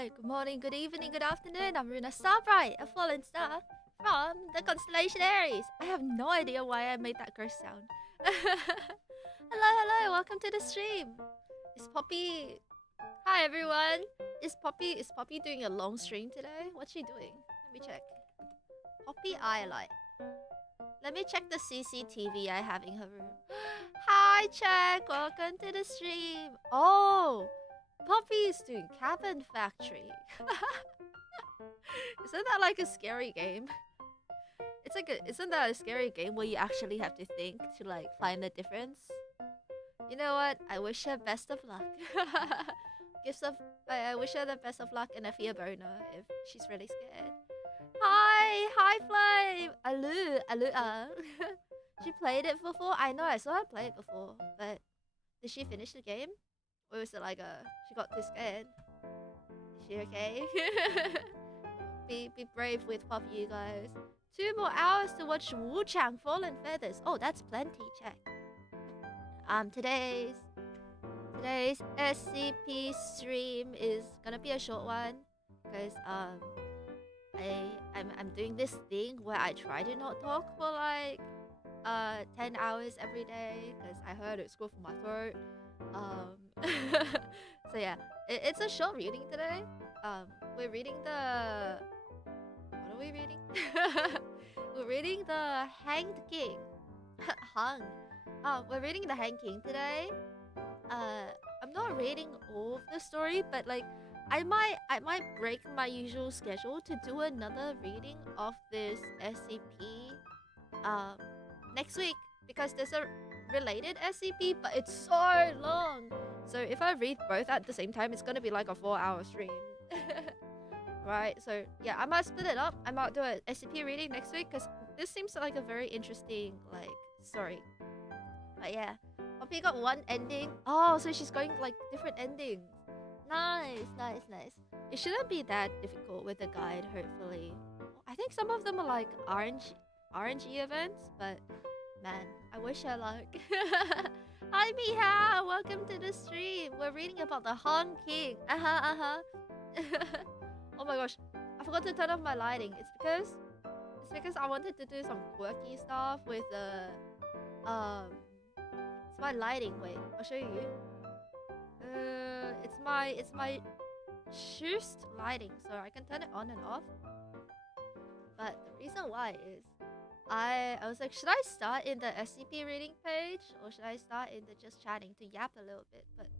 Good morning, good evening, good afternoon. I'm Ruuna Starbright, a fallen star from the constellation Aries. I have no idea why I made that gross sound. Hello, welcome to the stream. Is Poppy... Hi everyone. Is Poppy doing a long stream today? What's she doing? Let me check. Poppy Eyelight. Let me check the CCTV I have in her room. Hi, Check. Welcome to the stream. Oh, Poppy's doing Cabin Factory. Isn't that like a scary game? It's like isn't that a scary game where you actually have to think to like find the difference? You know what? I wish her best of luck. I wish her the best of luck and a fear boner if she's really scared. Hi, Flame. Alu. She played it before. I know, I saw her play it before, but did she finish the game? Or was it like she got too scared? Is she okay? be brave with Poppy, you guys. 2 more hours to watch Wu Chang Fallen Feathers. Oh, that's plenty. Check. Today's SCP stream is gonna be a short one because I'm doing this thing where I try to not talk for like 10 hours every day because I heard it's good for my throat. So yeah, it's a short reading today. We're reading the... What are we reading? We're reading the Hanged King. Hung. We're reading the Hanged King today. I'm not reading all of the story, but like I might break my usual schedule to do another reading of this SCP next week because there's a related SCP, but it's so long. So if I read both at the same time, it's gonna be like a 4-hour stream. Right? So yeah, I might split it up. I might do a SCP reading next week because this seems like a very interesting like story. But yeah, Poppy got one ending. Oh, so she's going like different endings. Nice. It shouldn't be that difficult with the guide, hopefully. I think some of them are like RNG events, but man, I wish her luck. Hi Miha, welcome to the stream. We're reading about the Han King. Oh my gosh, I forgot to turn off my lighting. It's because I wanted to do some quirky stuff with the it's my lighting. Wait, I'll show you. It's my Schust lighting, so I can turn it on and off. But the reason why is I was like, should I start in the SCP reading page or should I start in the just chatting to yap a little bit? But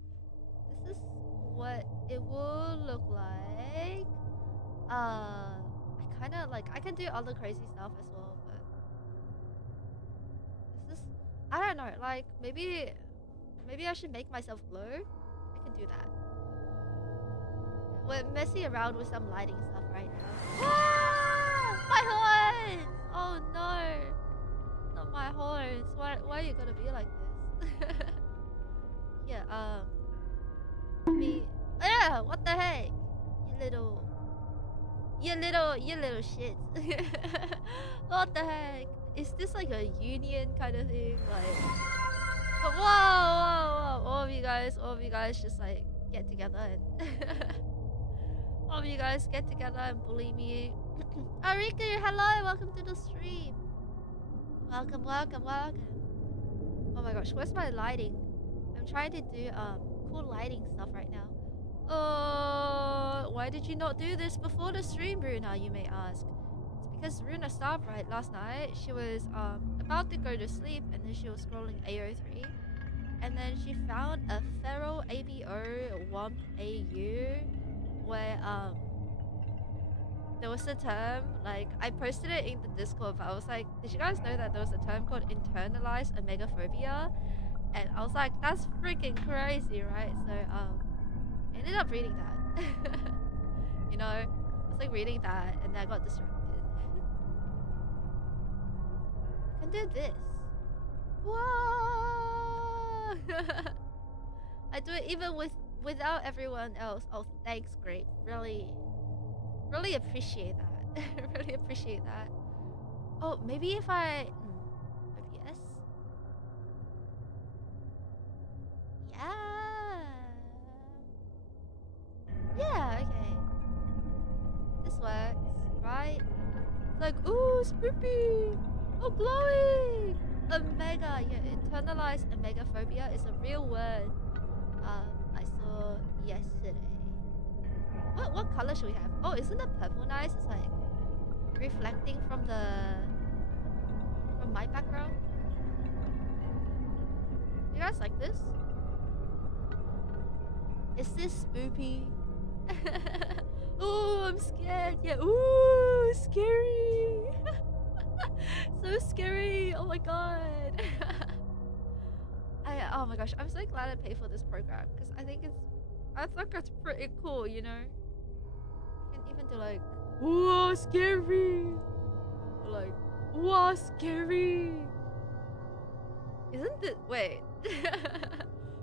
this is what it will look like. I kind of like I can do other crazy stuff as well, but this is I don't know. Like maybe I should make myself glow. I can do that. We're messing around with some lighting stuff right now. Ah! My horns! Oh no! Not my horns. Why are you gonna be like this? Yeah, yeah, what the heck? You little shit. What the heck? Is this like a union kind of thing? Like, whoa! All of you guys just like get together and all of you guys get together and bully me. Ariku, hello, welcome to the stream. Welcome. Oh my gosh, where's my lighting? I'm trying to do cool lighting stuff right now. Why did you not do this before the stream, Ruuna, you may ask? It's because Ruuna Starbright last night, she was about to go to sleep and then she was scrolling AO3 and then she found a feral ABO womp AU where there was a term, like I posted it in the Discord, but I was like, did you guys know that there was a term called internalized omegaphobia? And I was like, that's freaking crazy, right? So I ended up reading that. You know, I was like reading that and then I got distracted. I can do this. Whoa! I do it even without everyone else. Oh, thanks, great. Really appreciate that. Really appreciate that. Oh, maybe if I... OBS? Yeah. Yeah, okay. Ooh, spoopy. Oh, glowing. Omega. Yeah, internalized omegaphobia is a real word. I saw yesterday. What color should we have? Oh, isn't the purple nice? It's like reflecting from my background. You guys like this? Is this spoopy? Oh, I'm scared. Yeah. Ooh, scary. So scary. Oh my god. Oh my gosh, I'm so glad I paid for this program because I think it's pretty cool, you know. You can even do like, whoa, scary. Or like, whoa, scary. Isn't it? Wait.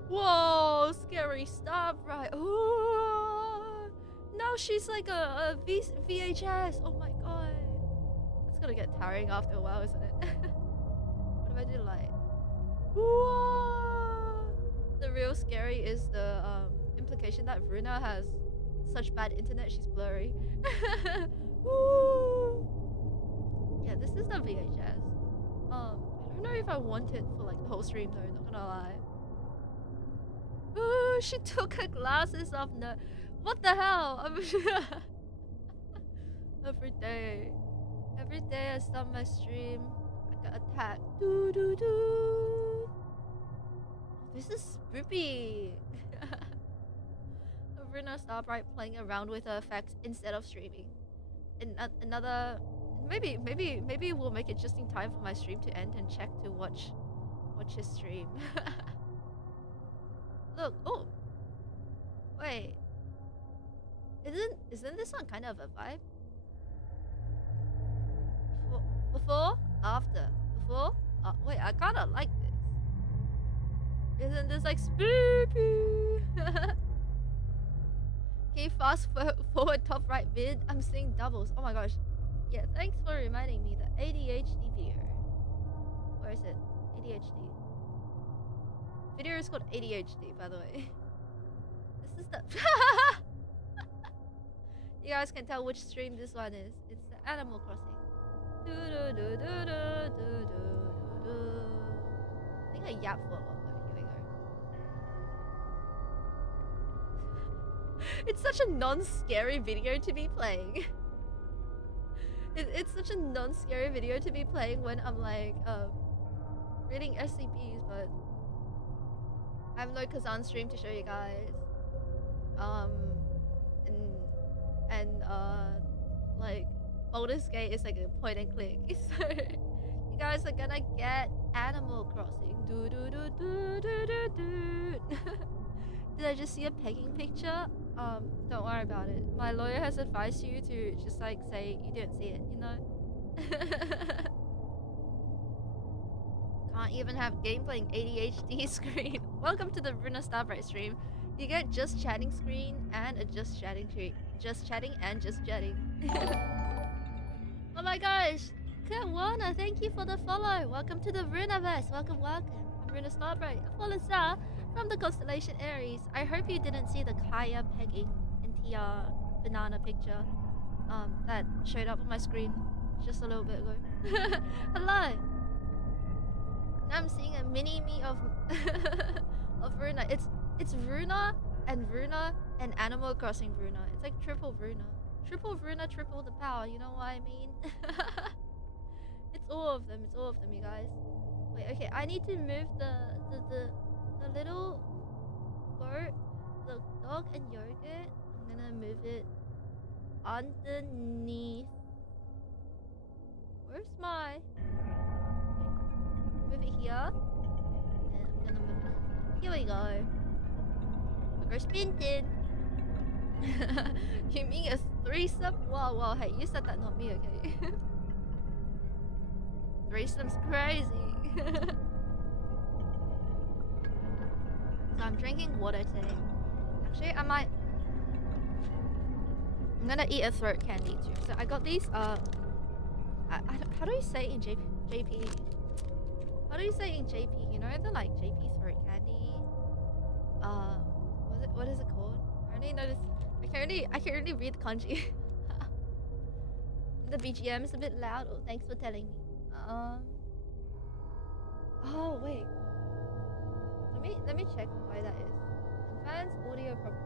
Whoa, scary Starbright. Oh, now she's like a VHS. Oh my god. That's gonna get tiring after a while, isn't it? What if I do like, whoa? The real scary is the implication that Ruuna has such bad internet she's blurry. Woo! Yeah, this is the VHS. I don't know if I want it for like the whole stream though, not gonna lie. Ooh, she took her glasses off. No, what the hell? Every day I start my stream, I get attacked. Doo doo doo. This is spoopy. Ruuna Starbright playing around with her effects instead of streaming. Another, maybe we'll make it just in time for my stream to end and check to watch his stream. Look, oh, wait, isn't this one kind of a vibe? Before, after, before, wait, I kinda like this. Isn't this like spoopy? Can you fast forward top right vid? I'm seeing doubles. Oh my gosh. Yeah, thanks for reminding me the ADHD video. Where is it? ADHD. Video is called ADHD, by the way. This is the... You guys can tell which stream this one is. It's the Animal Crossing. I think I yapped for a lot though. Here we go. It's such a non-scary video to be playing. It's such a non-scary video to be playing when I'm like reading SCPs, but I have no Kazan stream to show you guys. And like Baldur's Gate is like a point and click. So you guys are gonna get Animal Crossing. Do do do do do do do. Did I just see a pegging picture? Don't worry about it. My lawyer has advised you to just like say you didn't see it, you know? Can't even have game playing ADHD screen. Welcome to the Ruuna Starbright stream. You get just chatting screen and a just chatting screen. Just chatting and just chatting. Oh my gosh! Kawana, thank you for the follow. Welcome to the Ruunaverse. Welcome, welcome. I'm Ruuna Starbright, a fallen star from the constellation Aries. I hope you didn't see the Kaya pegging and Tia banana picture that showed up on my screen just a little bit ago. Hello. Now I'm seeing a mini me of of Ruuna. It's Ruuna and Animal Crossing Ruuna. It's like triple Ruuna. Triple Ruuna, triple the power, you know what I mean? It's all of them, you guys. Wait, okay, I need to move the little goat, the dog and yogurt. I'm gonna move it underneath. Where's my... Move it here. And I'm gonna move it. Here we go. We're spinning. You mean a threesome? Wow, hey, you said that, not me, okay? Threesome's crazy. So I'm drinking water today. Actually, I'm gonna eat a throat candy too. So I got these, how do you say it in JP? How do you say it in JP? You know the like JP throat candy? What is it called? I only noticed. I can only read kanji. The BGM is a bit loud. Oh, thanks for telling me. Oh wait. Let me check why that is. Advanced audio properties.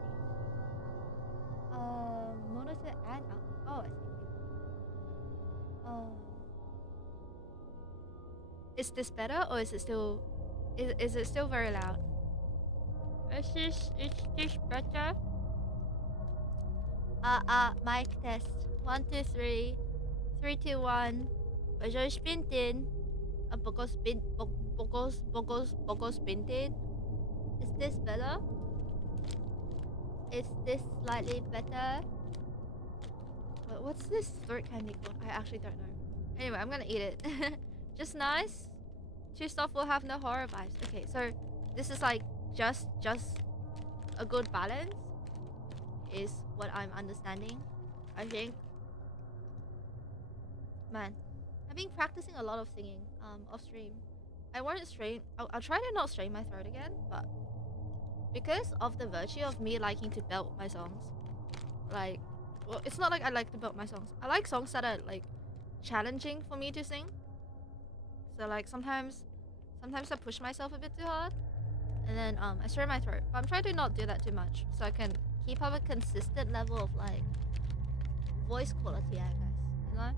Monitor and output. Oh, I see. Is this better or is it still? Is it still very loud? Is this better? Mic test. 1, 2, 3. 3, 2, 1. Bajoj spintin. Bogos spintin. Is this better? Is this slightly better? What's this throat candy called? I actually don't know. Anyway, I'm gonna eat it. Just nice. Chew stuff will have no horror vibes. Okay, so this is like just a good balance is what I'm understanding. I think. Man, I've been practicing a lot of singing off stream. I won't strain. I'll try to not strain my throat again, but because of the virtue of me liking to belt my songs, like, well, it's not like I like to belt my songs. I like songs that are like challenging for me to sing. So like sometimes I push myself a bit too hard, and then I strain my throat. But I'm trying to not do that too much, so I can keep up a consistent level of like voice quality, I guess. You know,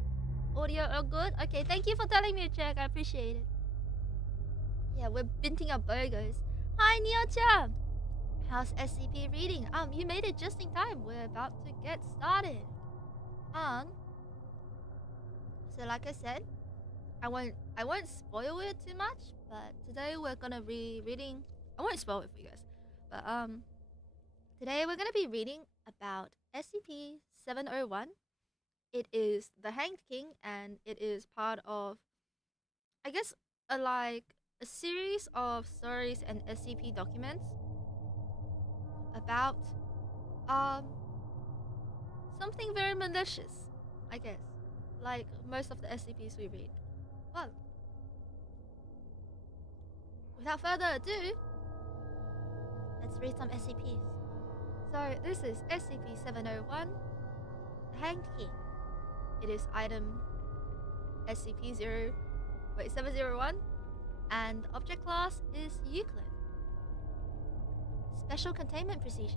audio all good. Okay, thank you for telling me, Jack. I appreciate it. Yeah, we're binting up burgers. Hi, Neo-chan. How's SCP reading? You made it just in time. We're about to get started. So like I said, I won't spoil it too much, but today we're gonna be reading. I won't spoil it for you guys, but today we're gonna be reading about SCP-701. It is the Hanged King, and it is part of, I guess, a series of stories and SCP documents about something very malicious, I guess, like most of the SCPs we read. Well, without further ado, let's read some SCPs. So this is SCP-701, the Hanged King. It is item SCP-701, and object class is Euclid. Special containment procedures.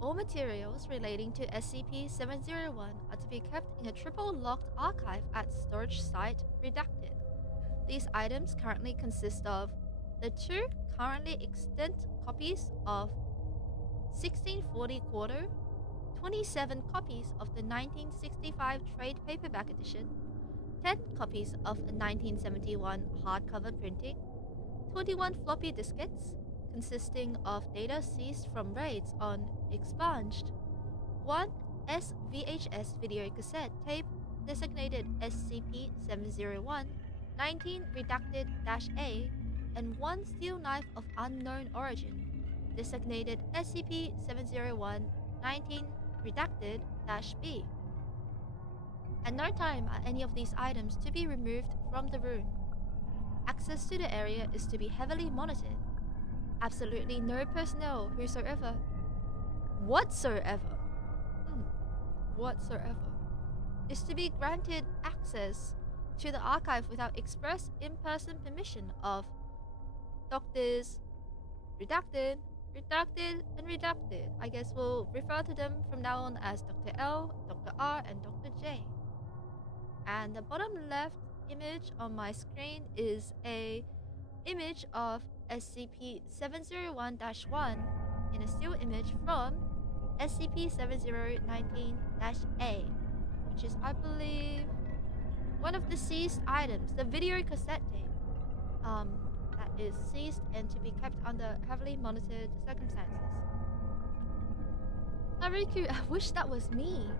All materials relating to SCP-701 are to be kept in a triple-locked archive at storage site redacted. These items currently consist of the 2 currently extant copies of 1640 Quarto, 27 copies of the 1965 trade paperback edition, 10 copies of a 1971 hardcover printing, 21 floppy diskettes consisting of data seized from raids on Expunged, 1 SVHS video cassette tape designated SCP-701, 19 redacted-A, and 1 steel knife of unknown origin designated SCP-701, 19 redacted-B. At no time are any of these items to be removed from the room. Access to the area is to be heavily monitored. Absolutely no personnel whatsoever is to be granted access to the archive without express in-person permission of doctors, redacted, and redacted. I guess we'll refer to them from now on as Dr. L, Dr. R, and Dr. J. And the bottom left image on my screen is a image of SCP-701-1 in a still image from SCP-7019-A, which is, I believe, one of the seized items, the video cassette tape, that is seized and to be kept under heavily monitored circumstances. Haruku, I wish that was me.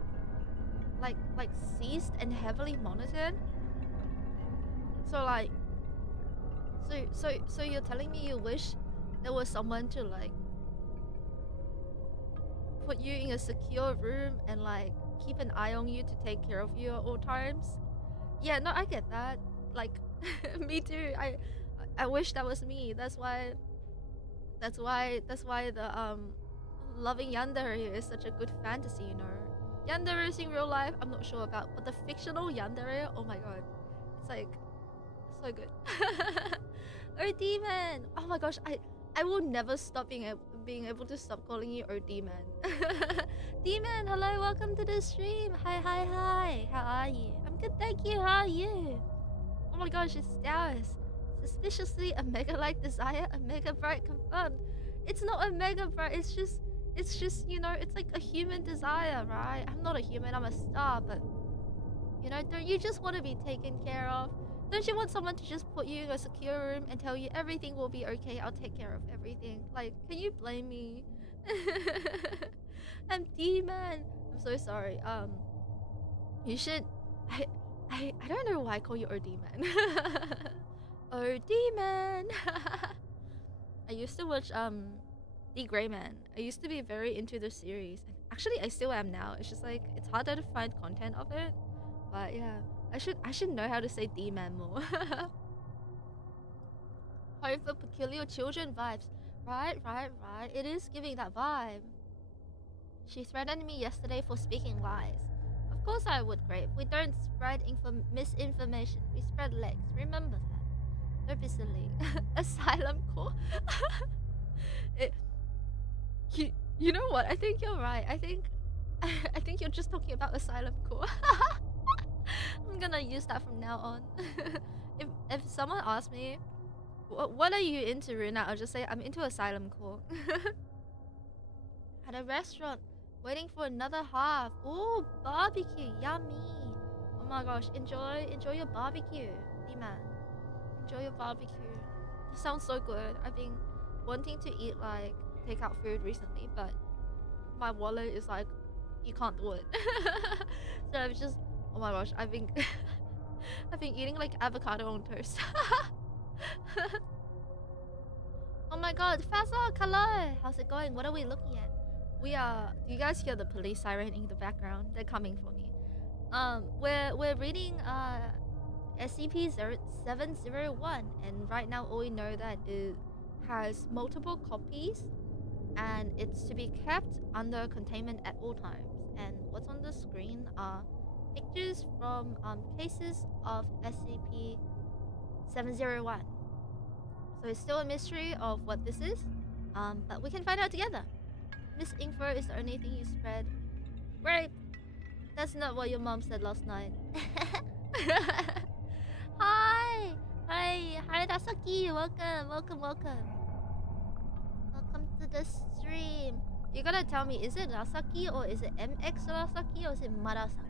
Like seized and heavily monitored. So you're telling me you wish there was someone to like put you in a secure room and like keep an eye on you to take care of you at all times? Yeah, no, I get that. Like, me too. I wish that was me. That's why the loving yandere is such a good fantasy, you know. Yanderes in real life, I'm not sure about, but the fictional yandere, oh my god, it's like so good. Or demon, oh my gosh, I will never stop being able to stop calling you or demon. Demon, hello, welcome to the stream. Hi. How are you? I'm good, thank you. How are you? Oh my gosh, it's Dallas. Suspiciously a mega like desire, a mega bright confirmed. It's not a mega bright, it's just you know, it's like a human desire, right? I'm not a human, I'm a star, but you know, don't you just want to be taken care of? Don't you want someone to just put you in a secure room and tell you everything will be okay, I'll take care of everything? Like, can you blame me? I'm demon. I'm so sorry. You should I don't know why I call you Demon. Demon. I used to watch The Gray Man. I used to be very into the series. And actually I still am now. It's just like it's harder to find content of it. But yeah, I should know how to say D-man more. Hope for peculiar children vibes. Right. It is giving that vibe. She threatened me yesterday for speaking lies. Of course I would, Grape. We don't spread misinformation. We spread legs. Remember that. Don't be silly. Asylum call. You know what? I think you're right. I think you're just talking about asylum call. I'm gonna use that from now on. if someone asks me, what are you into, Ruuna? I'll just say I'm into asylum call. At a restaurant, waiting for another half. Ooh, barbecue, yummy. Oh my gosh, enjoy your barbecue, D-man. Enjoy your barbecue. It sounds so good. I've been wanting to eat like takeout food recently, but my wallet is like, you can't do it. So I've just, oh my gosh, I've been eating like avocado on toast. Oh my god, Fazok, hello. How's it going? What are we looking at? We are. Do you guys hear the police siren in the background? They're coming for me. We're reading SCP-701, and right now all we know that it has multiple copies, and it's to be kept under containment at all times. And what's on the screen are pictures from cases of SCP-701. So it's still a mystery of what this is, but we can find out together. Misinfo is the only thing you spread. Right. That's not what your mom said last night. Hi, Rasaki. Welcome. Welcome to the stream. You gotta tell me, is it Rasaki or is it MX Rasaki or is it Murasaki?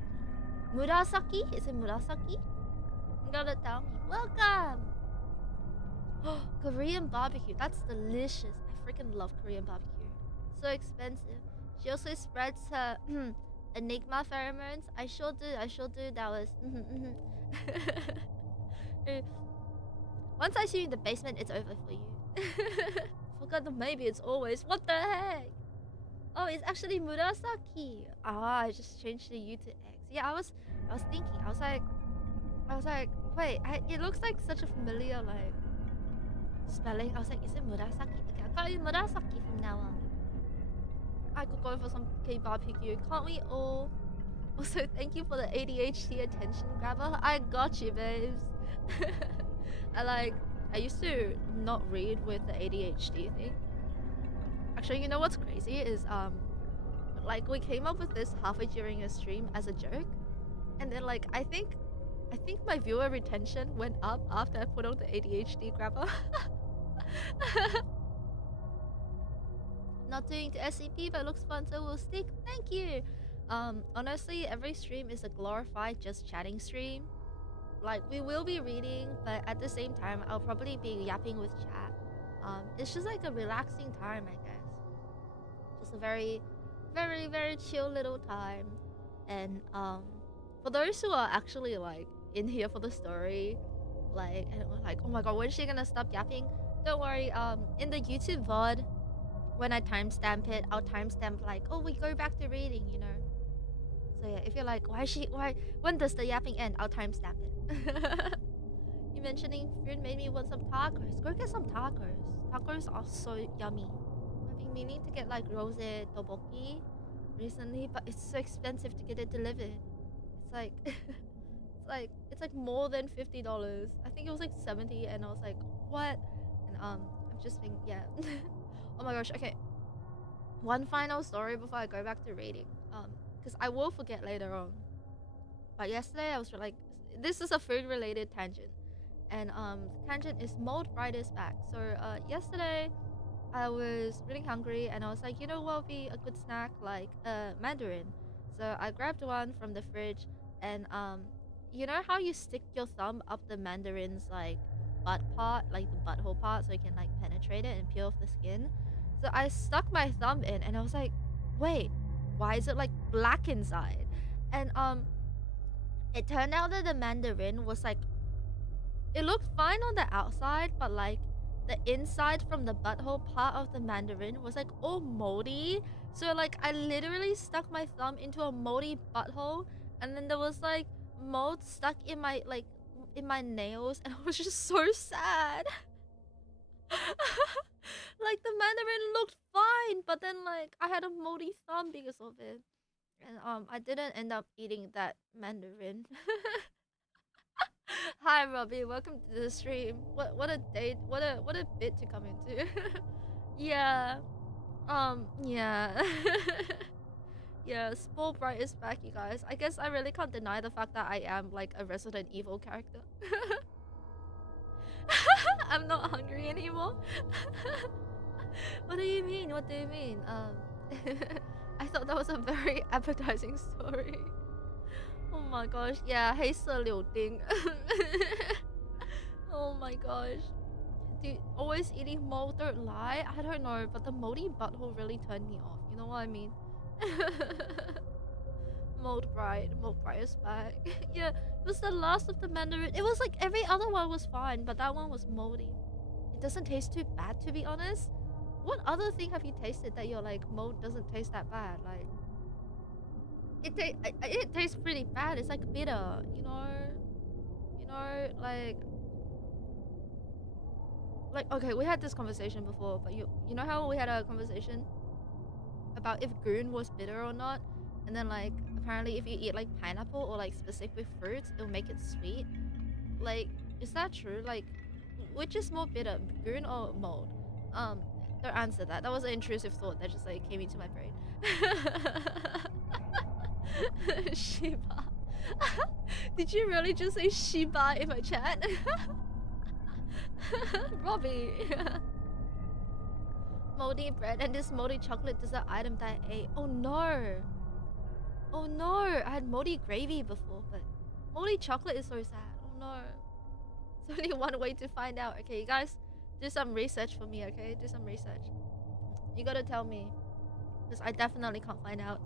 Murasaki? Is it Murasaki? You gotta tell me. Welcome. Korean barbecue. That's delicious. I freaking love Korean barbecue. So expensive. She also spreads her enigma pheromones. I sure do. That was Once I see you in the basement, it's over for you. Forgot that maybe it's always. What the heck? Oh, it's actually Murasaki. I just changed the U to X. Yeah, I was thinking. I was like, wait, it looks like such a familiar like spelling. I was like, is it Murasaki? Okay, I'll call you Murasaki from now on. I could go for some K-barbecue. Can't we all? Also, thank you for the ADHD attention grabber. I got you, babes. I used to not read with the ADHD thing. Actually, you know what's crazy is like we came up with this halfway during a stream as a joke, and then like I think my viewer retention went up after I put on the ADHD grabber. Not doing the SCP, but looks fun, so we'll stick. Thank you. Honestly, every stream is a glorified just chatting stream. Like we will be reading, but at the same time, I'll probably be yapping with chat. It's just like a relaxing time, I guess. Just a very, very, very chill little time. And for those who are actually like in here for the story, like oh my god, when's she gonna stop yapping? Don't worry. In the YouTube VOD, when I timestamp it, I'll timestamp like, oh, we go back to reading, you know. So yeah, if you're like, when does the yapping end? I'll timestamp it. You mentioning food made me want some tacos. Go get some tacos. Tacos are so yummy. I've been meaning to get like rose tteokbokki recently, but it's so expensive to get it delivered. It's like it's like more than $50. I think it was like 70, and I was like, what? And I've just been yeah. Oh my gosh. Okay, one final story before I go back to reading. Because I will forget later on. But yesterday I was like, this is a food related tangent, and the tangent is mold bright is back. So yesterday I was really hungry, and I was like, you know what would be a good snack, like mandarin. So I grabbed one from the fridge, and you know how you stick your thumb up the mandarin's like butt part, like the butthole part, so you can like penetrate it and peel off the skin. So I stuck my thumb in, and I was like, wait, why is it like black inside? And it turned out that the mandarin was like, it looked fine on the outside, but like the inside from the butthole part of the mandarin was like all moldy. So like I literally stuck my thumb into a moldy butthole, and then there was like mold stuck in my like in my nails, and I was just so sad. Like the mandarin looked fine, but then like I had a moldy thumb because of it. And I didn't end up eating that mandarin. Hi Robbie, welcome to the stream. What a date, what a bit to come into. Yeah. Yeah. Yeah, Spore Bright is back, you guys. I guess I really can't deny the fact that I am like a Resident Evil character. I'm not hungry anymore. What do you mean? What do you mean? I thought that was a very appetizing story. Oh my gosh, yeah, 黑色柳丁. Oh my gosh. Dude, always eating mold, don't lie. I don't know, but the moldy butthole really turned me off. You know what I mean? Mold Bright is back. Yeah, it was the last of the mandarin. It was like every other one was fine, but that one was moldy. It doesn't taste too bad, to be honest. What other thing have you tasted that you're like, mold doesn't taste that bad? Like, it tastes pretty bad. It's like bitter, you know? You know, like okay, we had this conversation before, but you know how we had a conversation about if goon was bitter or not, and then like apparently if you eat like pineapple or like specific fruits, it'll make it sweet. Like, is that true? Like, which is more bitter, goon or mold? Don't answer that. That was an intrusive thought that just like came into my brain. Shiba. Did you really just say Shiba in my chat? Robbie. Moldy bread and this moldy chocolate dessert item that I ate. Oh no. Oh no. I had moldy gravy before, but moldy chocolate is so sad. Oh no. It's only one way to find out. Okay, you guys, do some research for me, okay? Do some research. You gotta tell me. Because I definitely can't find out.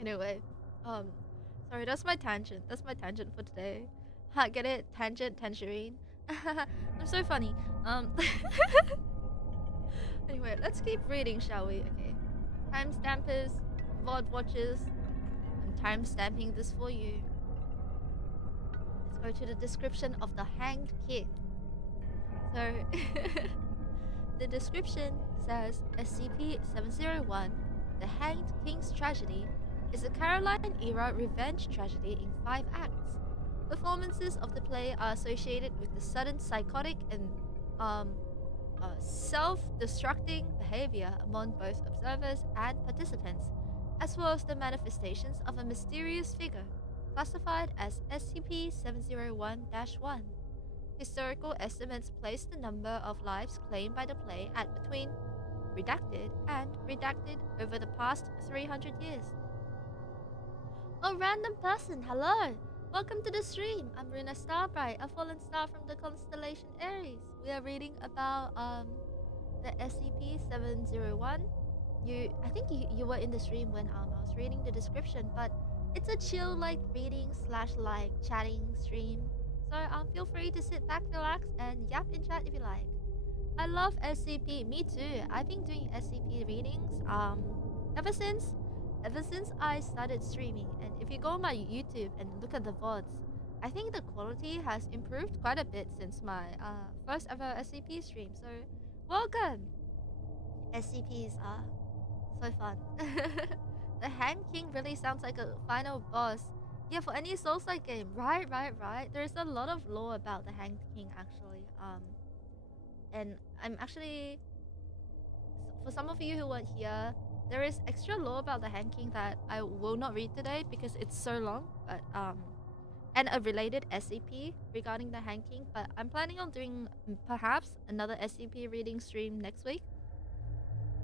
Anyway, sorry, that's my tangent. That's my tangent for today. Ha, get it? Tangent, tangerine. I'm so funny. Anyway, let's keep reading, shall we? Okay. Timestampers, VOD watchers. I'm timestamping this for you. Let's go to the description of the Hanged King. So, the description says SCP-701, the Hanged King's Tragedy, is a Caroline-era revenge tragedy in 5 acts. Performances of the play are associated with the sudden psychotic and self-destructing behavior among both observers and participants, as well as the manifestations of a mysterious figure, classified as SCP-701-1. Historical estimates place the number of lives claimed by the play at between redacted and redacted over the past 300 years. Oh, random person, hello! Welcome to the stream. I'm Ruuna Starbright, a fallen star from the constellation Aries. We are reading about the SCP-701. I think you were in the stream when I was reading the description, but it's a chill like reading slash like chatting stream. So feel free to sit back, relax, and yap in chat if you like. I love SCP. Me too. I've been doing SCP readings ever since I started streaming. And if you go on my YouTube and look at the VODs, I think the quality has improved quite a bit since my first ever SCP stream. So welcome, SCPs. So fun. The Hand King really sounds like a final boss. Yeah, for any Souls-like game. Right, right, right. There's a lot of lore about the Hand King actually. And I'm actually, for some of you who weren't here, there is extra lore about the Hand King that I will not read today because it's so long. But and a related SCP regarding the Hand King. But I'm planning on doing perhaps another SCP reading stream next week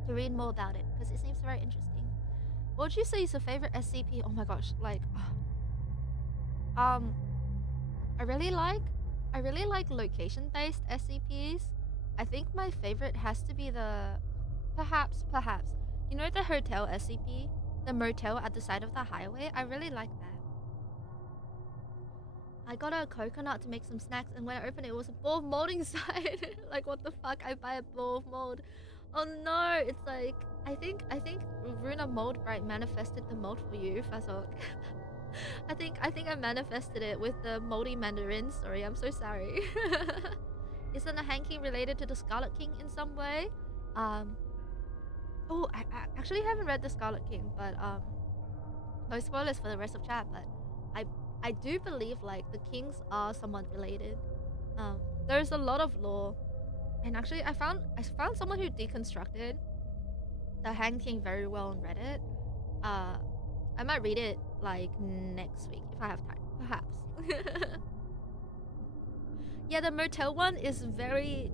to read more about it because it seems very interesting. What would you say is your favorite SCP? Oh my gosh, like, um, I really like location-based SCPs. I think my favorite has to be the, perhaps, you know the hotel SCP, the motel at the side of the highway. I really like that. I got a coconut to make some snacks, and when I opened it, it was a bowl of mold inside. Like, what the fuck? I buy a bowl of mold. Oh no! It's like I think Ruuna Moldbright manifested the mold for you, Fazok. I think I manifested it with the moldy mandarin story. I'm so sorry. Isn't the Hand King related to the Scarlet King in some way? Oh, I actually haven't read the Scarlet King, but no spoilers for the rest of chat. But I do believe like the kings are somewhat related. There's a lot of lore, and actually I found someone who deconstructed the Hand King very well on Reddit. I might read it like next week if I have time, perhaps. Yeah, the motel one is very.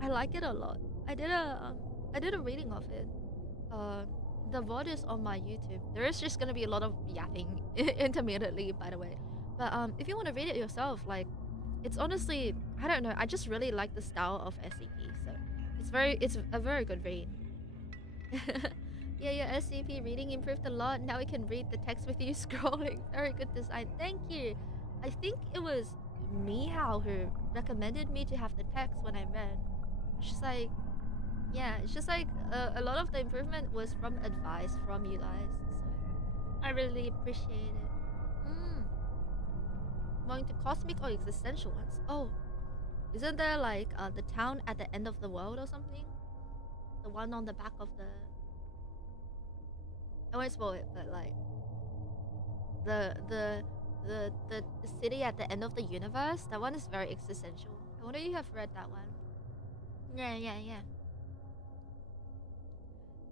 I like it a lot. I did a reading of it. The VOD is on my YouTube. There is just gonna be a lot of yapping intermittently, by the way. But if you want to read it yourself, like, it's honestly, I don't know. I just really like the style of SCP, so it's a very good read. Yeah, your SCP reading improved a lot. Now we can read the text with you scrolling. Very good design. Thank you. I think it was Mihao who recommended me to have the text when I read. She's like, yeah, it's just like a lot of the improvement was from advice from you guys. So I really appreciate it. Going to cosmic or existential ones? Oh, isn't there like the town at the end of the world or something? The one on the back of the. I won't spoil it, but like the city at the end of the universe. That one is very existential. I wonder if you have read that one. Yeah.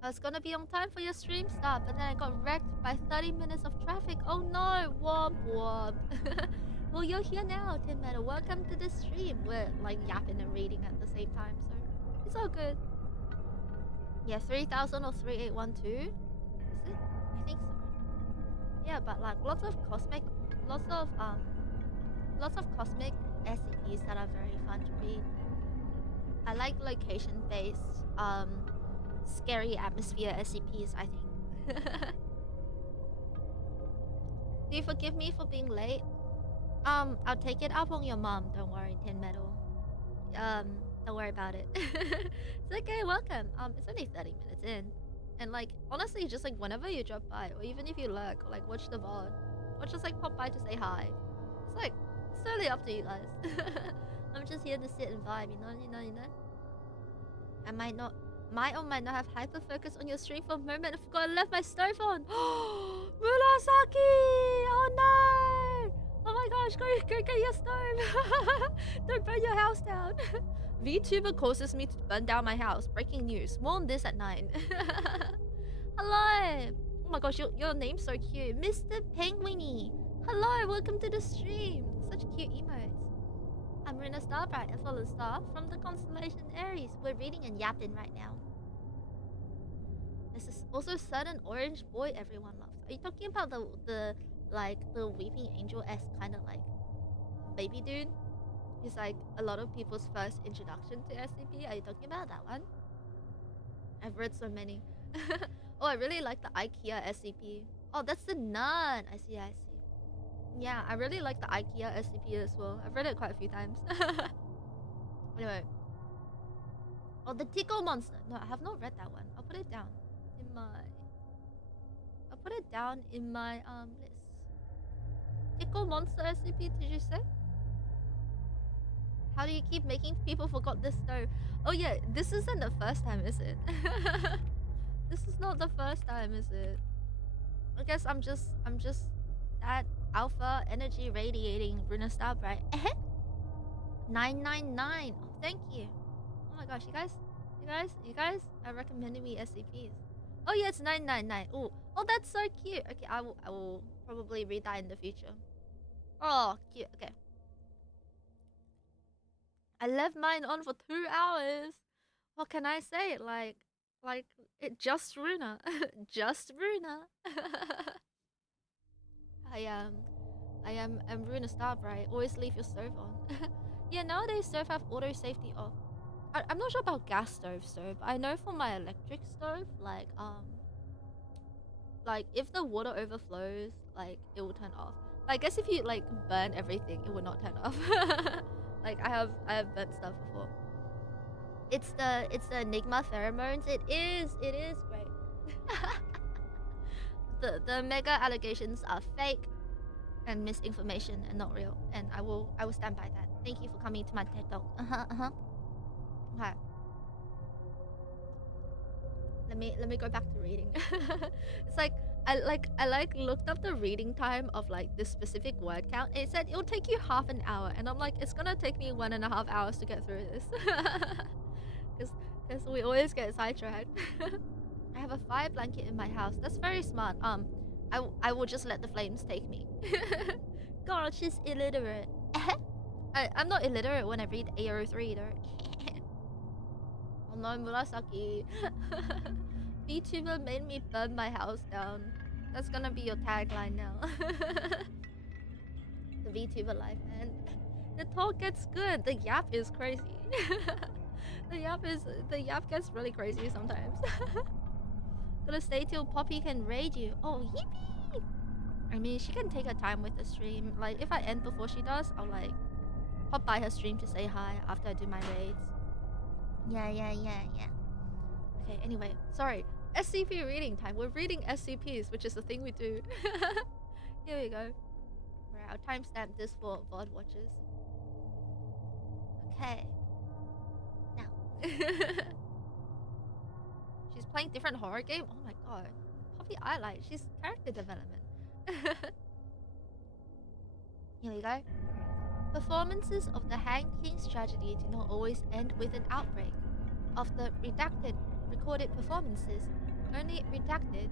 I was gonna be on time for your stream stop, but then I got wrecked by 30 minutes of traffic. Oh no, womp womp. Well, you're here now, Tin Metal. Welcome to the stream. We're like yapping and reading at the same time, so it's all good. Yeah, 3000 or 3812. Is it? I think so. Yeah, but like lots of cosmic SCPs that are very fun to read. I like location-based, scary atmosphere SCPs, I think. Do you forgive me for being late? I'll take it up on your mom. Don't worry, Tin Metal. Don't worry about it. It's okay, welcome. It's only 30 minutes in. And like, honestly, just like whenever you drop by, or even if you lurk, or like watch the VOD, or just like pop by to say hi. It's like, it's totally up to you guys. I'm just here to sit and vibe, you know? I might or might not have hyper focus on your stream for a moment. I forgot I left my stove on. Murasaki! Oh no! Oh my gosh, go get your stove! Don't burn your house down. VTuber causes me to burn down my house. Breaking news. More on this at 9. Hello! Oh my gosh, your name's so cute. Mr. Penguiny! Hello, welcome to the stream. Such cute emotes. I'm Ruuna Starbright, a fallen star from the constellation Aries. We're reading and yapping right now. This is also certain orange boy everyone loves. Are you talking about the weeping angel-esque kind of like baby dude? He's like a lot of people's first introduction to SCP. Are you talking about that one? I've read so many. Oh, I really like the IKEA SCP. Oh, that's the nun. I see. Yeah, I really like the IKEA SCP as well. I've read it quite a few times. Anyway. Oh, the Tickle Monster. No, I have not read that one. I'll put it down in my list. Tickle Monster SCP, did you say? How do you keep making people forget this though? Oh yeah, this isn't the first time, is it? This is not the first time, is it? I guess I'm just that alpha energy radiating Ruuna Starbright. 999. Oh, thank you. Oh my gosh, you guys are recommending me SCPs. Oh yeah, it's 999. Oh, that's so cute. Okay, I will probably read that in the future. Oh, cute. Okay, I left mine on for 2 hours. What can I say? Like it just Ruuna, just Ruuna. I am, I'm Ruuna Starbright. Always leave your stove on. Yeah, nowadays stove have auto safety off. I'm not sure about gas stoves though, but I know for my electric stove, like if the water overflows, like it will turn off. But I guess if you like burn everything, it will not turn off. Like I have burnt stuff before. It's the Enigma pheromones. It is great. The mega allegations are fake and misinformation and not real, and I will stand by that. Thank you for coming to my TED Talk. Okay. Let me go back to reading. It's like I looked up the reading time of like this specific word count, and it said it'll take you half an hour, and I'm like, it's gonna take me 1.5 hours to get through this. Because we always get sidetracked. I have a fire blanket in my house. That's very smart. I will just let the flames take me. God, she's illiterate. I'm not illiterate when I read AO3 though. Oh no, Murasaki. VTuber made me burn my house down. That's gonna be your tagline now. The VTuber life, man. The talk gets good. The yap is crazy. The yap gets really crazy sometimes. Gonna stay till Poppy can raid you. Oh, yippee! I mean, she can take her time with the stream. Like, if I end before she does, I'll like pop by her stream to say hi after I do my raids. Yeah. Okay, anyway, sorry. SCP reading time. We're reading SCPs, which is the thing we do. Here we go. Right, I'll timestamp this for VOD watchers. Okay. Now. She's playing different horror game? Oh my god. Poppy Eyelight. She's character development. Here we go. Performances of the Hanged King's tragedy do not always end with an outbreak. Of the redacted recorded performances, only redacted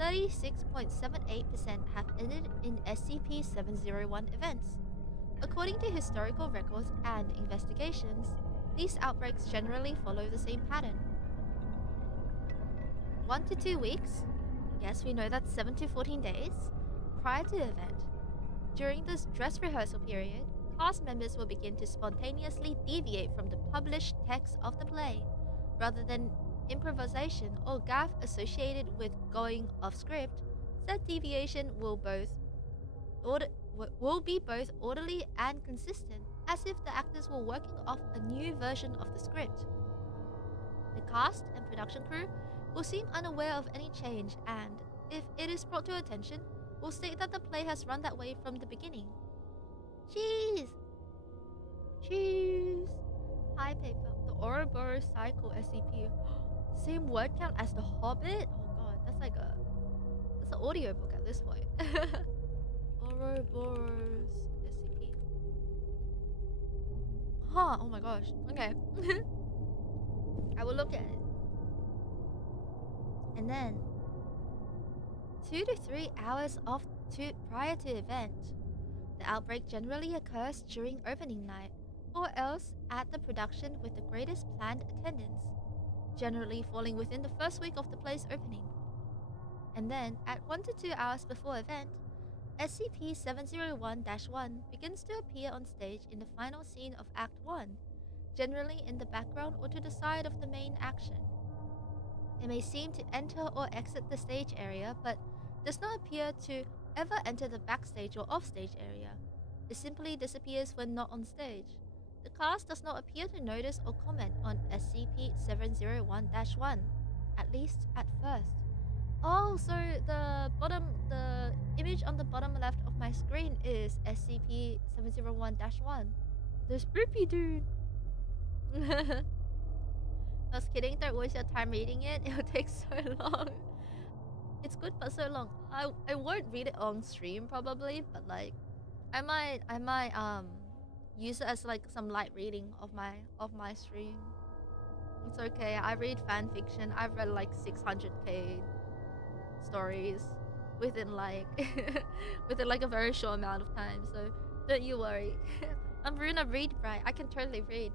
36.78% have ended in SCP-701 events. According to historical records and investigations, these outbreaks generally follow the same pattern. 1 to 2 weeks, yes, we know that's 7 to 14 days, prior to the event. During this dress rehearsal period, cast members will begin to spontaneously deviate from the published text of the play, rather than improvisation or gaffe associated with going off script. Said deviation will be both orderly and consistent, as if the actors were working off a new version of the script. The cast and production crew will seem unaware of any change, and, if it is brought to attention, will state that the play has run that way from the beginning. Cheese! Cheese! Hi, paper. The Ouroboros Cycle SCP. Same word count as the Hobbit? Oh god, that's like that's an audiobook at this point. Ouroboros SCP. Huh, oh my gosh. Okay. I will look at it. And then 2 to 3 hours prior to event. The outbreak generally occurs during opening night, or else at the production with the greatest planned attendance, generally falling within the first week of the play's opening. And then, at 1 to 2 hours before event, SCP-701-1 begins to appear on stage in the final scene of Act 1, generally in the background or to the side of the main action. It may seem to enter or exit the stage area, but does not appear to ever enter the backstage or offstage area. It simply disappears when not on stage. The cast does not appear to notice or comment on SCP-701-1, at least at first. Oh, so the image on the bottom left of my screen is SCP-701-1. The spoopy dude. I was kidding. Don't waste your time reading it. It will take so long. It's good but so long. I won't read it on stream probably, but like I might use it as like some light reading of my stream. It's okay. I read fan fiction. I've read like 600k stories within like within like a very short amount of time. So don't you worry. I'm Ruuna read right. I can totally read.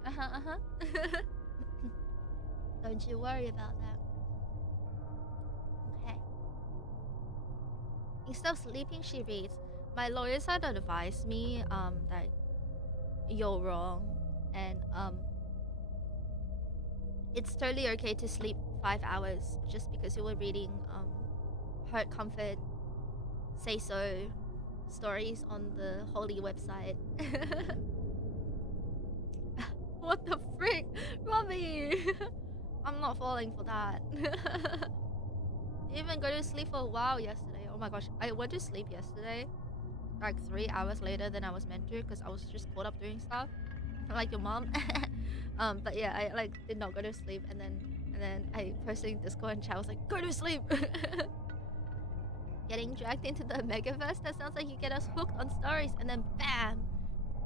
Don't you worry about that. Okay. Instead of sleeping, she reads. My lawyers had advised me that you're wrong, and it's totally okay to sleep 5 hours just because you were reading hurt comfort say so stories on the holy website. What the frick, Robbie? I'm not falling for that. Even go to sleep for a while yesterday. Oh my gosh, I went to sleep yesterday like 3 hours later than I was meant to because I was just caught up doing stuff like your mom. But yeah, I like did not go to sleep, and then I posting Discord and chat was like, go to sleep. Getting dragged into the megaverse, that sounds like you get us hooked on stories and then bam.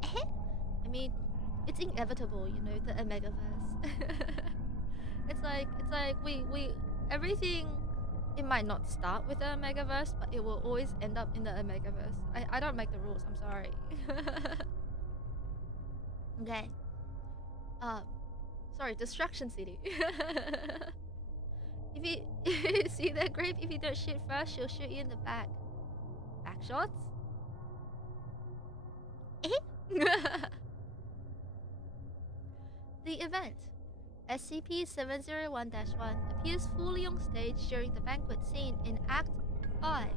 I mean, it's inevitable, you know, the megaverse. It's like we everything, it might not start with a megaverse, but it will always end up in the megaverse. I don't make the rules, I'm sorry. Okay. Um Sorry, Destruction City. If you see that grave, if you don't shoot first, she'll shoot you in the back. Back shots? The event, SCP-701-1, appears fully on stage during the banquet scene in Act 5.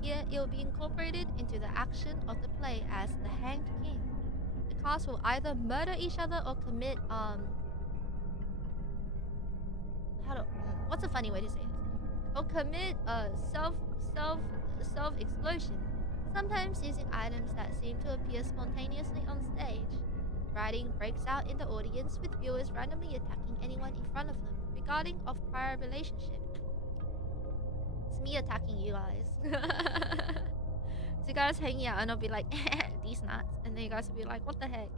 Here, it will be incorporated into the action of the play as the Hanged King. The cast will either murder each other or commit what's a funny way to say this? Or commit self explosion, sometimes using items that seem to appear spontaneously on stage. Rioting breaks out in the audience with viewers randomly attacking anyone in front of them, regarding of prior relationship. It's me attacking you guys. So you guys hanging out and I'll be like, these nuts, and then you guys will be like, what the heck?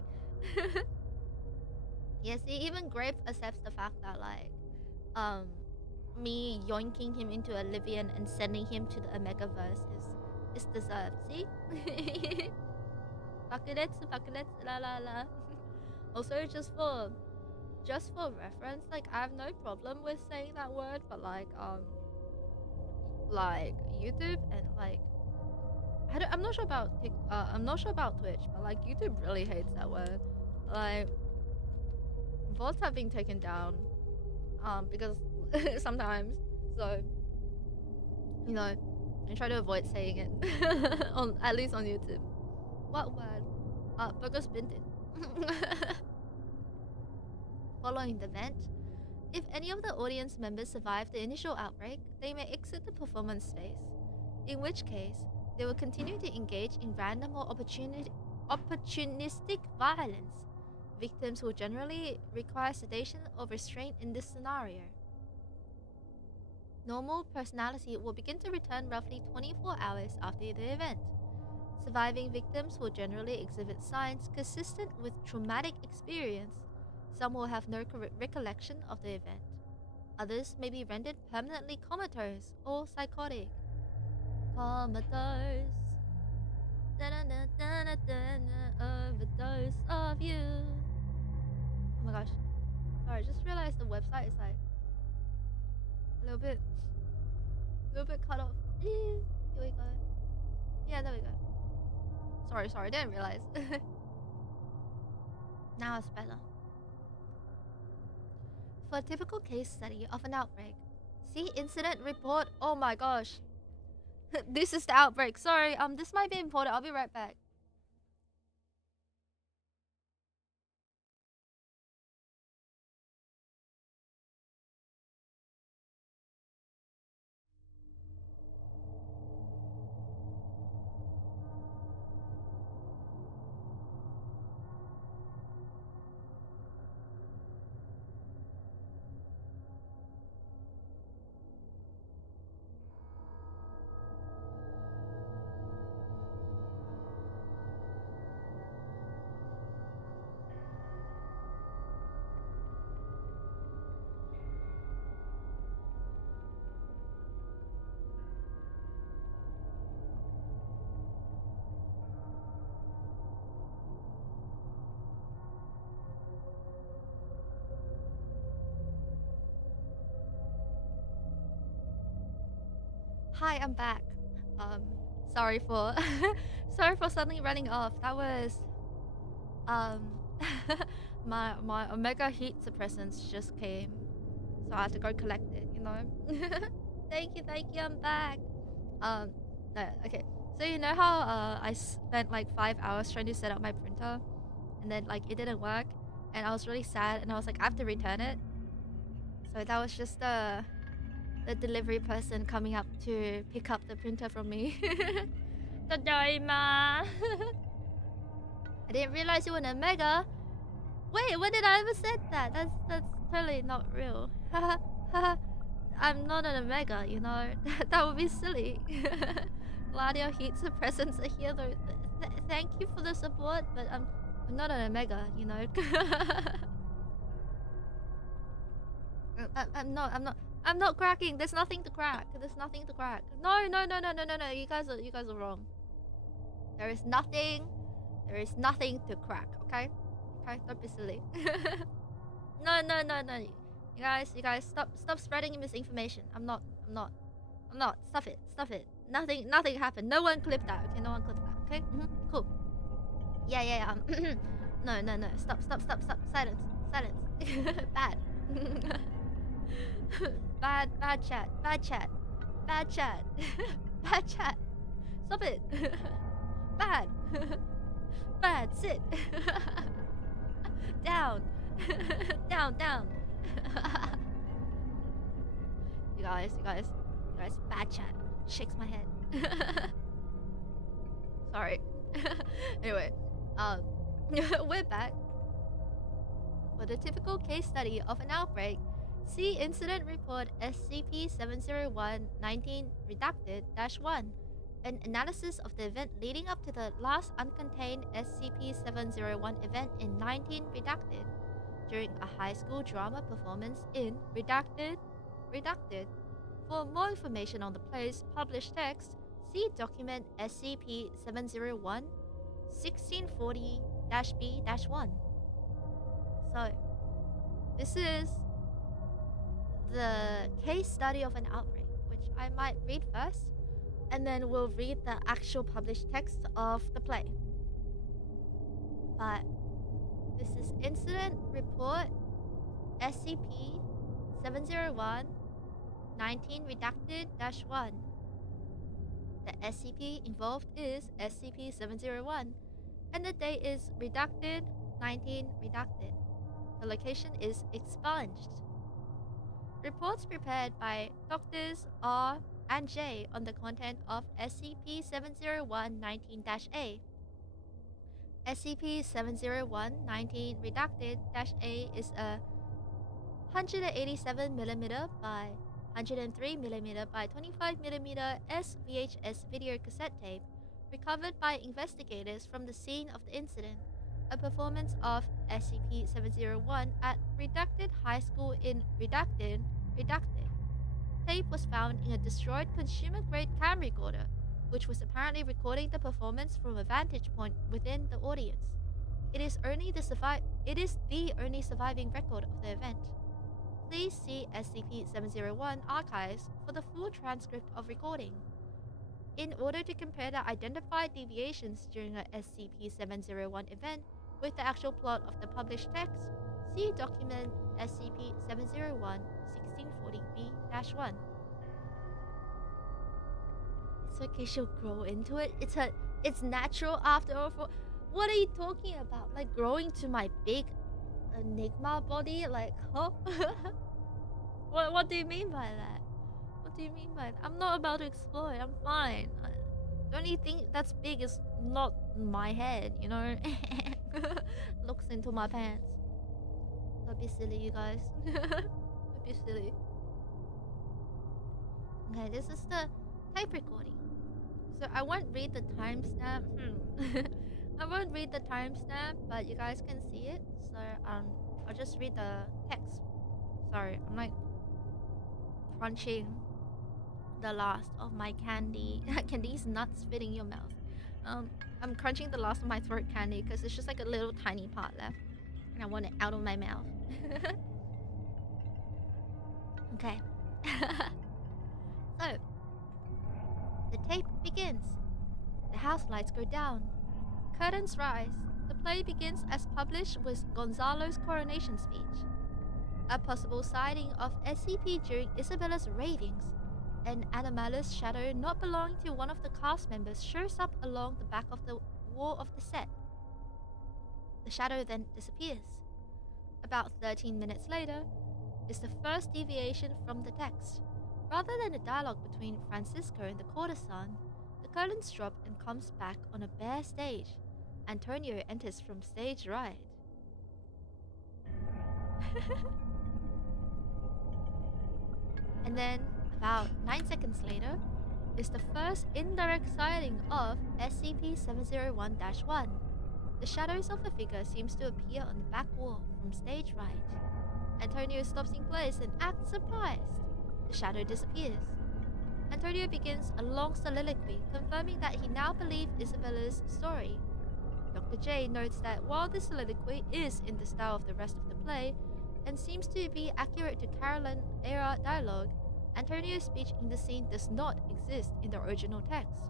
Yes, even Grape accepts the fact that like me yoinking him into Oblivion and sending him to the Omegaverse is deserved. See? Bakuretsu, la la la. Also, just for reference, like I have no problem with saying that word, but like YouTube and like I'm not sure about I'm not sure about Twitch, but like YouTube really hates that word. Like votes have been taken down because sometimes, so you know, I try to avoid saying it on at least on YouTube. What word? Burgos Bintin. Following the event, if any of the audience members survive the initial outbreak, they may exit the performance space, in which case they will continue to engage in random or opportunistic violence. Victims will generally require sedation or restraint in this scenario. Normal personality will begin to return roughly 24 hours after the event. Surviving victims will generally exhibit signs consistent with traumatic experience. Some will have no recollection of the event. Others may be rendered permanently comatose or psychotic. Comatose. Overdose of you. Oh my gosh. Sorry, I just realized the website is like a little bit cut off. Here we go. Yeah, there we go. Sorry, didn't realize. Now it's better. For a typical case study of an outbreak, see incident report. Oh my gosh. This is the outbreak. Sorry, this might be important. I'll be right back. Hi, I'm back. Um, sorry for sorry for suddenly running off. That was um my omega heat suppressants just came, so I have to go collect it. You know. Thank you. I'm back. Um, no, okay. So you know how I spent like 5 hours trying to set up my printer, and then like it didn't work, and I was really sad, and I was like I have to return it. So that was just the delivery person coming up to pick up the printer from me. Tadaima! I didn't realize you were an Omega. Wait, when did I ever said that? That's totally not real. I'm not an Omega, you know. That would be silly. Gladio heat suppressants are here though. Thank you for the support, but I'm not an Omega, you know. I'm not cracking. There's nothing to crack. There's nothing to crack. No. You guys are wrong. There is nothing. There is nothing to crack. Okay. Okay. Don't be silly. No. You guys, stop spreading misinformation. I'm not. Stop it. Nothing happened. No one clipped that. Okay. No one clipped that. Okay. Cool. Yeah. No. Stop. Silence. Bad. Bad chat. Bad chat. Stop it. Bad. Sit. Down. Down. You guys. Bad chat. Shakes my head. Sorry. Anyway, we're back. For the typical case study of an outbreak, see Incident Report SCP-701-19 Redacted-1, an analysis of the event leading up to the last uncontained SCP-701 event in 19 Redacted, during a high school drama performance in Redacted. For more information on the play's published text, see document SCP-701 1640-B-1. So, this is the case study of an outbreak, which I might read first, and then we'll read the actual published text of the play. But this is Incident Report SCP-701-19 Redacted-1. The SCP involved is SCP-701, and the date is Redacted-19 Redacted. The location is expunged. Reports prepared by Doctors R and J on the content of SCP-701-19-A. SCP-701-19 Redacted-A is a 187mm by 103mm by 25mm SVHS video cassette tape recovered by investigators from the scene of the incident, a performance of SCP-701 at Redacted High School in Redacted. Tape was found in a destroyed consumer-grade cam recorder, which was apparently recording the performance from a vantage point within the audience. It is the only surviving record of the event. Please see SCP-701 archives for the full transcript of recording. In order to compare the identified deviations during a SCP-701 event with the actual plot of the published text, see document SCP-701 1640-B-1. It's okay, she'll grow into it. It's natural after all. What are you talking about? Like growing to my big enigma body? Like, huh? What do you mean by that? What do you mean by that? I'm not about to explore it. I'm fine. The only thing that's big is not my head, you know? Looks into my pants. Don't be silly, you guys. Don't be silly. Okay, this is the tape recording. So I won't read the timestamp. I won't read the timestamp, but you guys can see it. So I'll just read the text. Sorry, I'm like crunching the last of my candy. Can these nuts fit in your mouth? I'm crunching the last of my throat candy because it's just like a little tiny part left, and I want it out of my mouth. Okay. So tape begins. The house lights go down. Curtains rise. The play begins as published with Gonzalo's coronation speech. A possible sighting of SCP during Isabella's ravings. An anomalous shadow not belonging to one of the cast members shows up along the back of the wall of the set. The shadow then disappears. About 13 minutes later is the first deviation from the text. Rather than a dialogue between Francisco and the courtesan, the curtains drop and comes back on a bare stage. Antonio enters from stage right. And then, about 9 seconds later, is the first indirect sighting of SCP-701-1. The shadows of a figure seems to appear on the back wall from stage right. Antonio stops in place and acts surprised. The shadow disappears. Antonio begins a long soliloquy, confirming that he now believes Isabella's story. Dr. J notes that while this soliloquy is in the style of the rest of the play, and seems to be accurate to Caroline-era dialogue, Antonio's speech in the scene does not exist in the original text.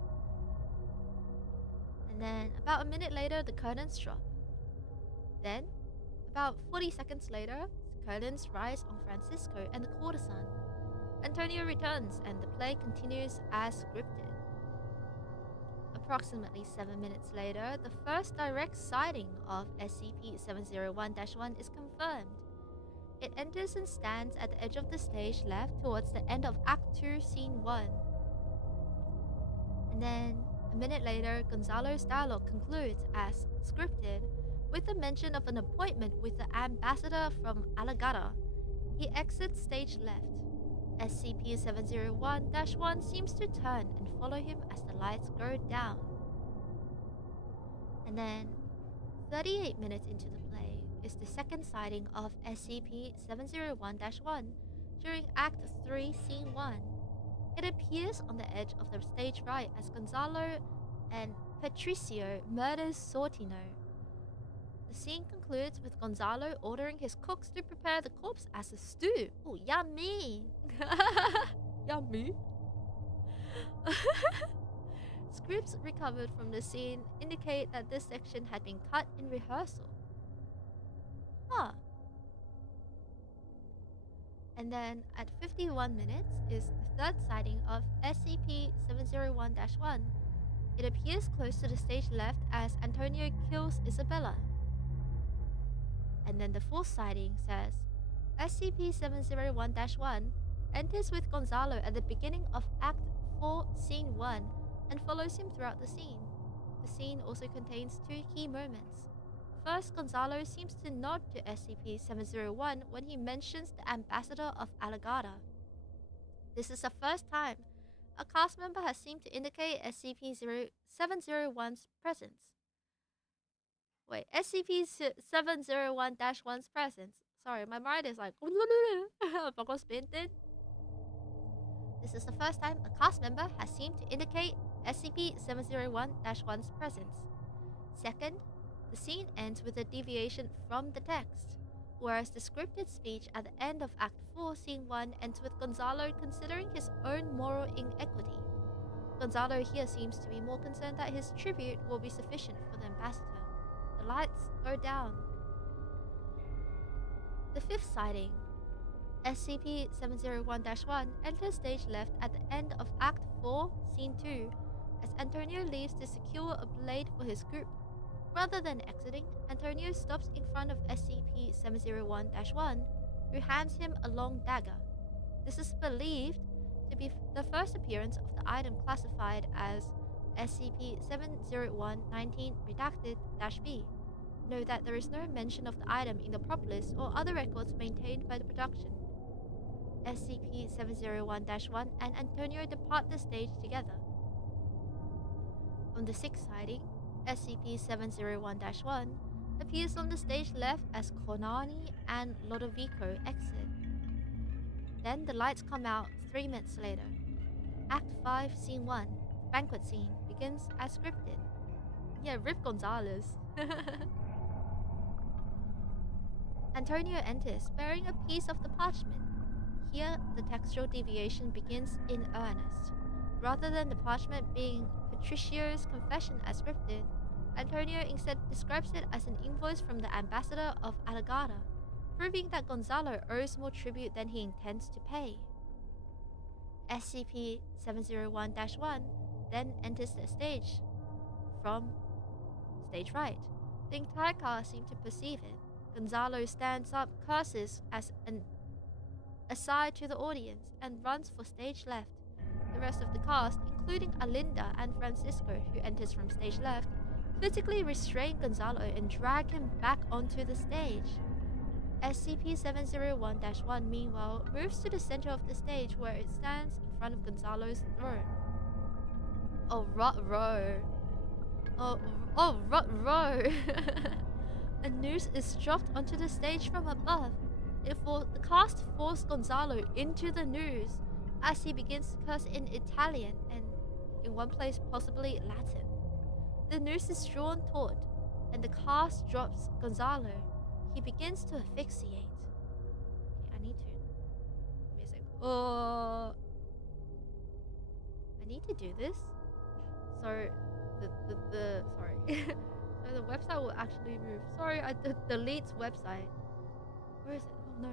And then, about a minute later, the curtains drop. Then, about 40 seconds later, the curtains rise on Francisco and the courtesan. Antonio returns and the play continues as scripted. Approximately 7 minutes later, the first direct sighting of SCP-701-1 is confirmed. It enters and stands at the edge of the stage left towards the end of Act 2, Scene 1. And then, a minute later, Gonzalo's dialogue concludes as scripted with a mention of an appointment with the ambassador from Alagata. He exits stage left. SCP-701-1 seems to turn and follow him as the lights go down. And then, 38 minutes into the play is the second sighting of SCP-701-1 during Act 3, Scene 1. It appears on the edge of the stage right as Gonzalo and Patricio murders Sortino. The scene concludes with Gonzalo ordering his cooks to prepare the corpse as a stew. Oh, yummy! Yummy! Scripts recovered from the scene indicate that this section had been cut in rehearsal. Huh. And then at 51 minutes is the third sighting of SCP-701-1. It appears close to the stage left as Antonio kills Isabella. And then the fourth sighting says SCP-701-1 enters with Gonzalo at the beginning of Act 4, Scene 1 and follows him throughout the scene. The scene also contains two key moments. First, Gonzalo seems to nod to SCP-701 when he mentions the ambassador of Alagata. This is the first time a cast member has seemed to indicate SCP-701's presence. Wait, SCP-701-1's presence. Sorry, my mind is like... This is the first time a cast member has seemed to indicate SCP-701-1's presence. Second, the scene ends with a deviation from the text, whereas the scripted speech at the end of Act 4, Scene 1 ends with Gonzalo considering his own moral inequity. Gonzalo here seems to be more concerned that his tribute will be sufficient for the ambassador. The lights go down. The fifth sighting, SCP-701-1 enters stage left at the end of Act 4, Scene 2, as Antonio leaves to secure a blade for his group. Rather than exiting, Antonio stops in front of SCP-701-1, who hands him a long dagger. This is believed to be the first appearance of the item classified as SCP-701-19 redacted-B. Note that there is no mention of the item in the prop list or other records maintained by the production. SCP-701-1 and Antonio depart the stage together. On the sixth sighting, SCP-701-1 appears on the stage left as Konani and Lodovico exit. Then the lights come out 3 minutes later. Act 5, Scene 1, the banquet scene, begins as scripted. Yeah, Rip Gonzalez. Antonio enters, bearing a piece of the parchment. Here, the textual deviation begins in earnest. Rather than the parchment being Patricio's confession as scripted, Antonio instead describes it as an invoice from the ambassador of Alagada, proving that Gonzalo owes more tribute than he intends to pay. SCP-701-1 then enters the stage from stage right. The entire cast seem to perceive it. Gonzalo stands up, curses as an aside to the audience, and runs for stage left. The rest of the cast, including Alinda and Francisco, who enters from stage left, physically restrain Gonzalo and drag him back onto the stage. SCP-701-1 meanwhile moves to the center of the stage where it stands in front of Gonzalo's throne. Oh, rut-row. Oh, rut-row. A noose is dropped onto the stage from above. The cast force Gonzalo into the noose as he begins to curse in Italian and, in one place, possibly Latin. The noose is drawn taut, and the cast drops Gonzalo. He begins to asphyxiate. Okay, I need to. Give me a sec. I need to do this. So, sorry. So the website will actually move. Sorry, I delete website. Where is it? Oh no.